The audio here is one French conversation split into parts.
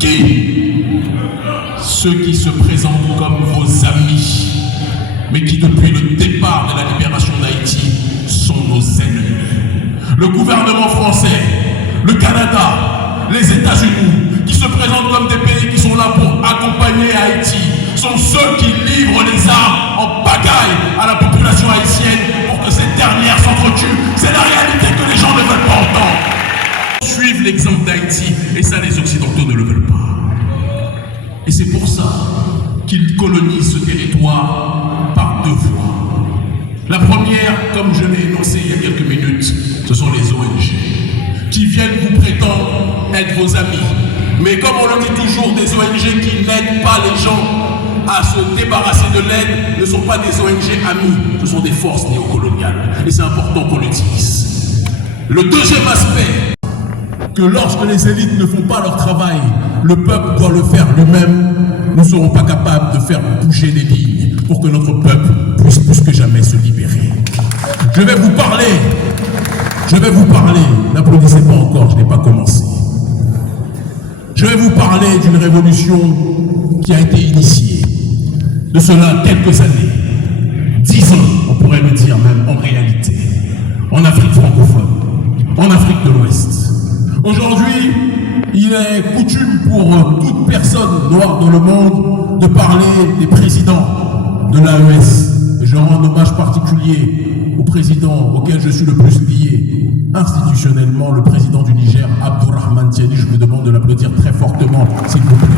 Qui? Ceux qui se présentent comme vos amis, mais qui depuis le départ de la libération d'Haïti sont nos ennemis. Le gouvernement français, le Canada, les États-Unis, qui se présentent comme des pays qui sont là pour accompagner Haïti, sont ceux qui livrent les armes en pagaille à la population haïtienne pour que cette dernière s'entretue. C'est la réalité que les gens ne veulent pas entendre. Suivent l'exemple d'Haïti, et ça les Occidentaux ne le veulent pas. Et c'est pour ça qu'ils colonisent ce territoire par deux voies. La première, comme je l'ai énoncé il y a quelques minutes, ce sont les ONG, qui viennent vous prétendre être vos amis. Mais comme on le dit toujours, des ONG qui n'aident pas les gens à se débarrasser de l'aide ne sont pas des ONG amis, ce sont des forces néocoloniales. Et c'est important qu'on le dise. Le deuxième aspect, que lorsque les élites ne font pas leur travail, le peuple doit le faire lui-même. Nous ne serons pas capables de faire bouger les lignes pour que notre peuple puisse plus que jamais se libérer. Je vais vous parler, n'applaudissez pas encore, je n'ai pas commencé. Je vais vous parler d'une révolution qui a été initiée de cela quelques années, 10 ans, on pourrait le dire même en réalité, en Afrique francophone, en Afrique de l'Ouest. Aujourd'hui, il est coutume pour toute personne noire dans le monde de parler des présidents de l'AES. Et je rends un hommage particulier au président auquel je suis le plus lié institutionnellement, le président du Niger, Abdourahmane Tiani. Je vous demande de l'applaudir très fortement, s'il vous plaît.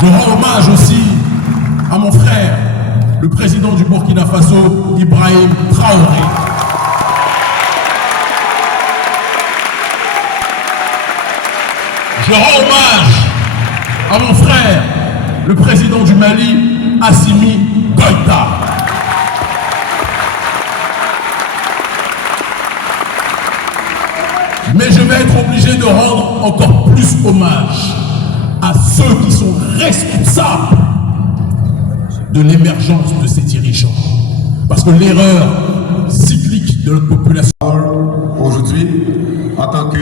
Je rends hommage aussi à mon frère, le président du Burkina Faso, Ibrahim Traoré. Je rends hommage à mon frère, le président du Mali, Assimi Goïta. Mais je vais être obligé de rendre encore plus hommage à ceux qui sont responsables de l'émergence de ces dirigeants. Parce que l'erreur cyclique de notre population... Aujourd'hui, en tant que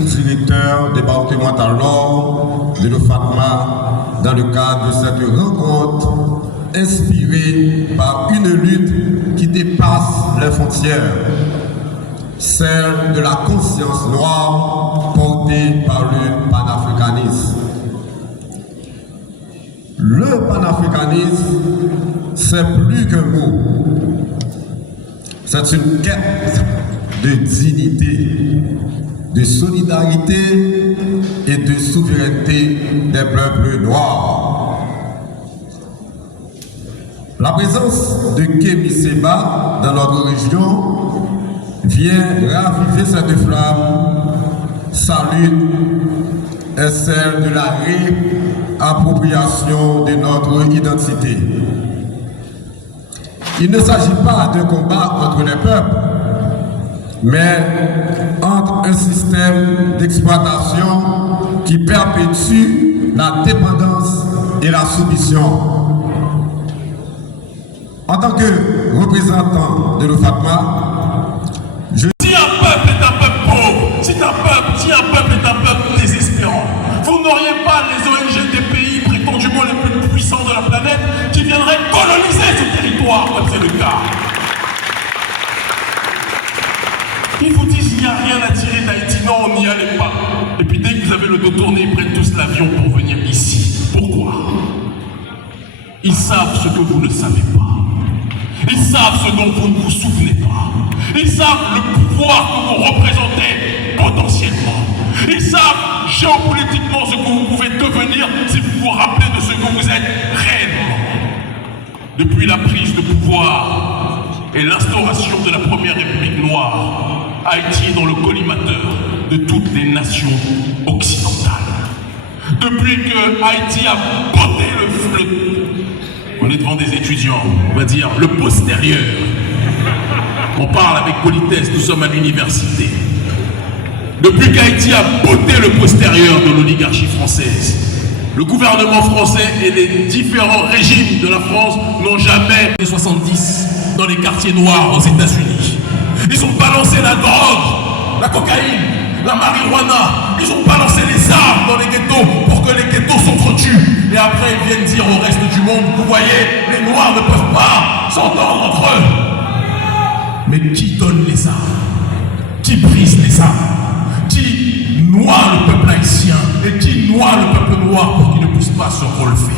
directeur départemental nord de l'OFATMA, dans le cadre de cette rencontre inspirée par une lutte qui dépasse les frontières, celle de la conscience noire portée par le panafricanisme. Le panafricanisme, c'est plus qu'un mot, c'est une quête de dignité, de solidarité et de souveraineté des peuples noirs. La présence de Kémy Séba dans notre région vient raviver cette flamme. Sa lutte est celle de la réappropriation de notre identité. Il ne s'agit pas d'un combat entre les peuples, mais entre un système d'exploitation qui perpétue la dépendance et la soumission. En tant que représentant de l'OFATMA, Si un peuple est un peuple pauvre, si un peuple est un peuple désespérant, vous n'auriez pas les ONG des pays prétendument les plus puissants de la planète qui viendraient coloniser ce territoire comme c'est le cas. Ils vous disent qu'il n'y a rien à tirer d'Haïti. Non, on n'y allait pas. Et puis dès que vous avez le dos tourné, ils prennent tous l'avion pour venir ici. Pourquoi? Ils savent ce que vous ne savez pas. Ils savent ce dont vous ne vous souvenez pas. Ils savent le pouvoir que vous représentez potentiellement. Ils savent géopolitiquement ce que vous pouvez devenir si vous vous rappelez de ce que vous êtes réellement. Depuis la prise de pouvoir et l'instauration de la première République noire, Haïti est dans le collimateur de toutes les nations occidentales. Depuis que Haïti a botté on est devant des étudiants, on va dire le postérieur. On parle avec politesse, nous sommes à l'université. Depuis qu'Haïti a botté le postérieur de l'oligarchie française, le gouvernement français et les différents régimes de la France n'ont jamais les 70 dans les quartiers noirs aux États-Unis. Ils ont balancé la drogue, la cocaïne, la marijuana. Ils ont balancé les armes dans les ghettos pour que les ghettos s'entretuent. Et après, ils viennent dire au reste du monde, vous voyez, les Noirs ne peuvent pas s'entendre entre eux. Mais qui donne les armes? Qui brise les armes? Qui noie le peuple haïtien? Et qui noie le peuple noir pour qu'il ne puisse pas se relever?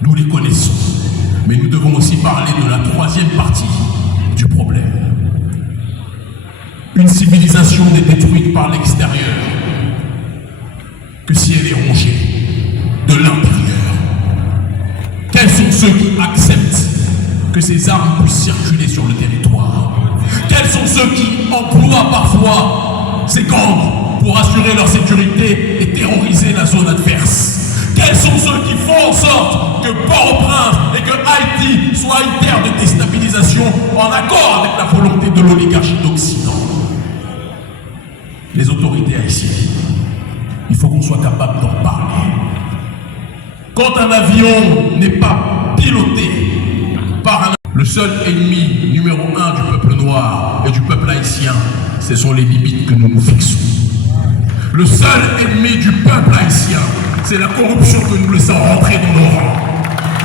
Nous les connaissons. Mais nous devons aussi parler de la troisième partie du problème. Une civilisation n'est détruite par l'extérieur que si elle est rongée de l'intérieur. Quels sont ceux qui acceptent que ces armes puissent circuler sur le territoire? Quels sont ceux qui emploient parfois ces gangs pour assurer leur sécurité et terroriser la zone adverse? Quels sont ceux qui font en sorte que Port-au-Prince et que Haïti soient une terre de déstabilisation en accord avec la volonté de l'oligarchie d'Occident? Les autorités haïtiennes, il faut qu'on soit capable d'en parler. Quand un avion n'est pas piloté par un... Le seul ennemi numéro 1 du peuple noir et du peuple haïtien, ce sont les limites que nous nous fixons. Le seul ennemi du peuple haïtien, c'est la corruption que nous laissons rentrer dans nos rangs.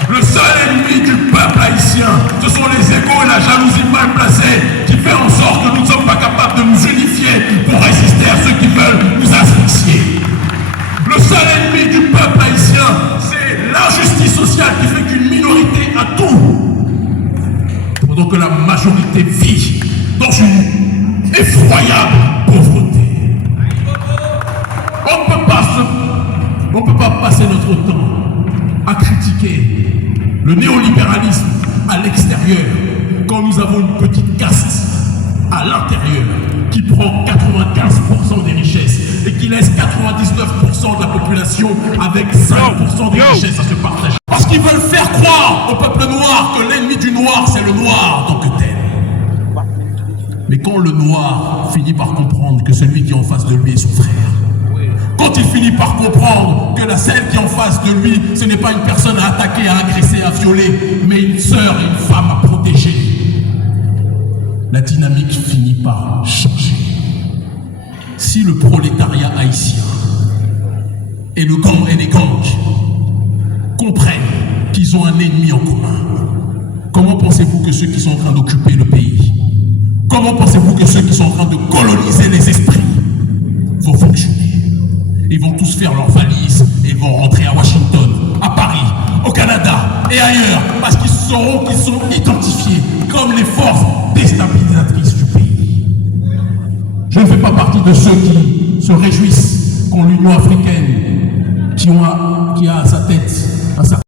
Le seul ennemi du peuple haïtien, ce sont les égos et la jalousie mal placée qui fait en sorte que nous ne sommes pas capables de nous unifier pour résister à ceux qui veulent nous asphyxier. Le seul ennemi du peuple haïtien, c'est l'injustice sociale qui fait qu'une minorité a tout, pendant que la majorité vit dans une effroyable pauvreté. On ne peut pas passer notre temps à critiquer le néolibéralisme à l'extérieur quand nous avons une petite caste à l'intérieur qui prend 95% des richesses et qui laisse 99% de la population avec 5% des richesses à se partager. Parce qu'ils veulent faire croire au peuple noir que l'ennemi du noir, c'est le noir en tant que tel. Mais quand le noir finit par comprendre que celui qui est en face de lui est son frère, quand il finit par comprendre que celle qui est en face de lui, ce n'est pas une personne à attaquer, à agresser, à violer, mais une sœur et une femme à protéger, la dynamique finit par changer. Si le prolétariat haïtien et les gangs comprennent qu'ils ont un ennemi en commun, comment pensez-vous que ceux qui sont en train d'occuper le pays, comment pensez-vous que ceux qui sont en train de coloniser les esprits vont fonctionner? Ils vont tous faire leurs valises et vont rentrer à Washington, à Paris, au Canada et ailleurs, parce qu'ils sauront qu'ils sont identifiés comme les forces déstabilisatrices du pays. Je ne fais pas partie de ceux qui se réjouissent quand l'Union africaine, qui a à sa tête